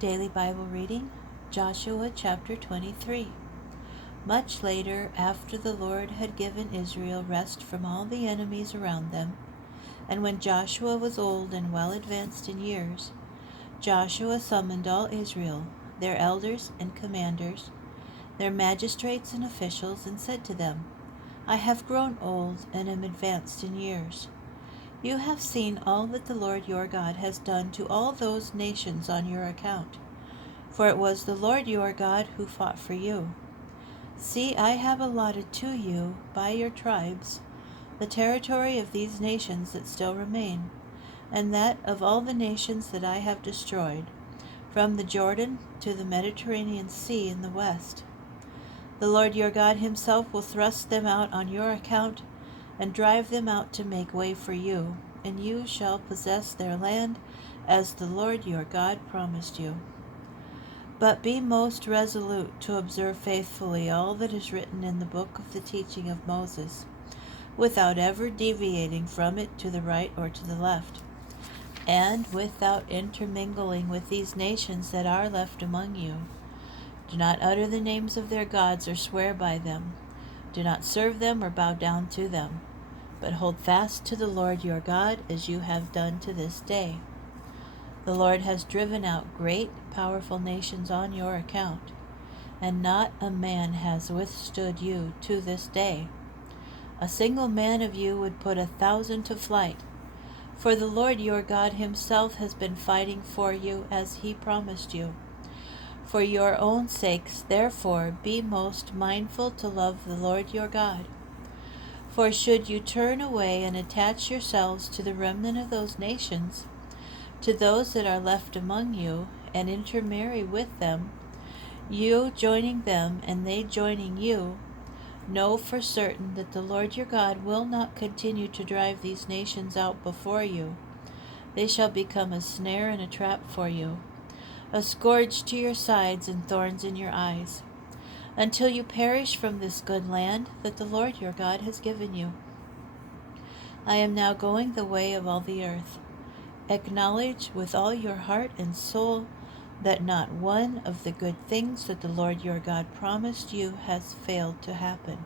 Daily Bible reading, Joshua chapter 23. Much later, after the Lord had given Israel rest from all the enemies around them, and when Joshua was old and well advanced in years, Joshua summoned all Israel, their elders and commanders, their magistrates and officials, and said to them, I have grown old and am advanced in years. You have seen all that the Lord your God has done to all those nations on your account, for it was the Lord your God who fought for you. See, I have allotted to you by your tribes the territory of these nations that still remain, and that of all the nations that I have destroyed, from the Jordan to the Mediterranean Sea in the west. The Lord your God himself will thrust them out on your account, and drive them out to make way for you, and you shall possess their land, as the Lord your God promised you. But be most resolute to observe faithfully all that is written in the book of the teaching of Moses, without ever deviating from it to the right or to the left, and without intermingling with these nations that are left among you. Do not utter the names of their gods or swear by them. Do not serve them or bow down to them, but hold fast to the Lord your God as you have done to this day. The Lord has driven out great, powerful nations on your account, and not a man has withstood you to this day. A single man of you would put 1,000 to flight, for the Lord your God himself has been fighting for you as he promised you. For your own sakes, therefore, be most mindful to love the Lord your God. For should you turn away and attach yourselves to the remnant of those nations, to those that are left among you, and intermarry with them, you joining them and they joining you, know for certain that the Lord your God will not continue to drive these nations out before you. They shall become a snare and a trap for you, a scourge to your sides and thorns in your eyes, until you perish from this good land that the Lord your God has given you. I am now going the way of all the earth. Acknowledge with all your heart and soul that not one of the good things that the Lord your God promised you has failed to happen.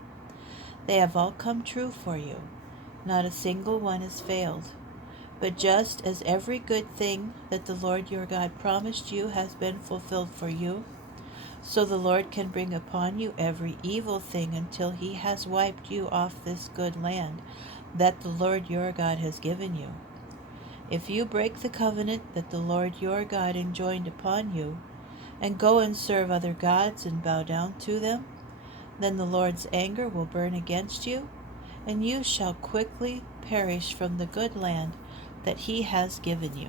They have all come true for you. Not a single one has failed. But just as every good thing that the Lord your God promised you has been fulfilled for you, so the Lord can bring upon you every evil thing until he has wiped you off this good land that the Lord your God has given you. If you break the covenant that the Lord your God enjoined upon you, and go and serve other gods and bow down to them, then the Lord's anger will burn against you, and you shall quickly perish from the good land that he has given you.